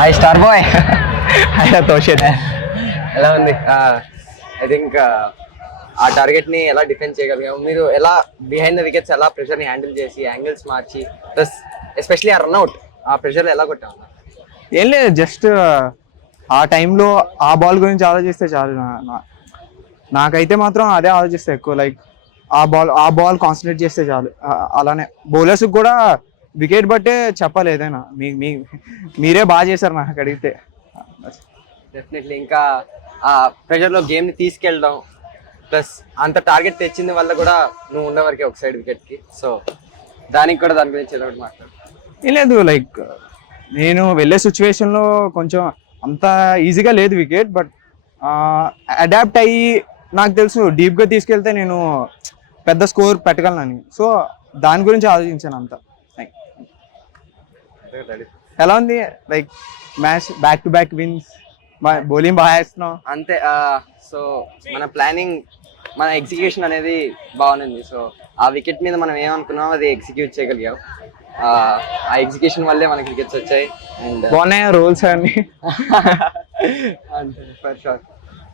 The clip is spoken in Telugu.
Hi star boy. హాయ్ తోషిత్. ఎలా ఉంది? ఐ థింక్ ఆ టార్గెట్ ని ఎలా డిఫెండ్ చేయగలిగాము? మీరు ఎలా బిహైండ్ ద వికెట్స్ ఎలా ప్రెషర్ ని హ్యాండిల్ చేసి యాంగిల్స్ మార్చి ప్లస్ ఎస్పెషల్లీ ఆ రన్అట్ ఆ ప్రెషర్ ఎలా కొట్టాము? ఏం లేదు, జస్ట్ ఆ టైంలో ఆ బాల్ గురించి ఆలోచిస్తే చాలు. నాకైతే మాత్రం అదే ఆలోచిస్తే ఎక్కువ, లైక్ ఆ బాల్ కాన్సన్ట్రేట్ చేస్తే చాలు. అలానే బౌలర్స్ కూడా వికెట్ బట్టే చెప్పాలి ఏదైనా. మీరే బాగా చేశారు నాకు అడిగితే. డెఫినెట్లీ ఇంకా ఆ ప్రెషర్ లో గేమ్ ని తీసుకెళ్ళడం ప్లస్ అంత టార్గెట్ తెచ్చింది వల్ల కూడా నువ్వు ఉన్న వరకే ఒక సైడ్ వికెట్ కి. సో దానికి కూడా దాని గురించి ఏదో ఒకటి మాట్లాడు. ఏం లేదు, లైక్ నేను వెళ్ళే సిచ్యువేషన్లో కొంచెం అంత ఈజీగా లేదు వికెట్, బట్ అడాప్ట్ అయ్యి నాకు తెలుసు డీప్గా తీసుకెళ్తే నేను పెద్ద స్కోర్ పెట్టగలనని. సో దాని గురించి ఆలోచించాను అంతా. ఎలా ఉంది like match? Back to back wins, bowling బాగా వేస్తున్నావు అంతే. సో మన ప్లానింగ్, మన ఎగ్జిక్యూషన్ అనేది బాగుంది. సో ఆ వికెట్ మీద మనం ఏమనుకున్నామో అది ఎగ్జిక్యూట్ చేయగలిగాం. ఆ ఎగ్జిక్యూషన్ వల్లే మనకి వికెట్స్ వచ్చాయి. అండ్ బాగున్నాయి రోల్స్ అన్ని. అంతే ఫర్ షూర్.